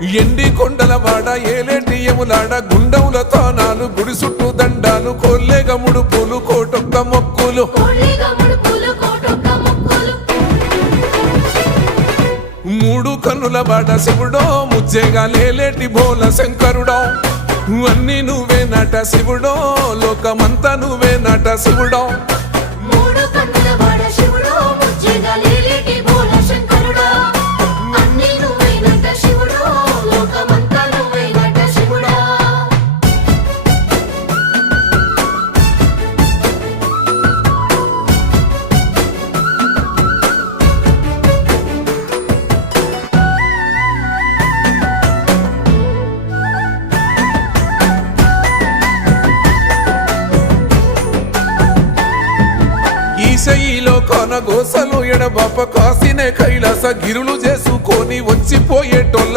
ఎండి కొండల వాడ ఏలేటి యములాడ గుండముల తానాలు గుడి చుట్టూ దండాలు కొల్లేగ ముడుపులు కోటొక్క మొక్కులు మూడు కన్నుల వాడ శివుడో ముజ్జేగా లేలేటి బోల శంకరుడో అన్ని నువ్వే నట శివుడో లోకమంతా నువ్వే నట శివుడో ఈశయిలో కొనగోసలు ఎడబాప కాసినే కైలాస గిరులు చేసుకొని వచ్చిపోయేటోళ్ళ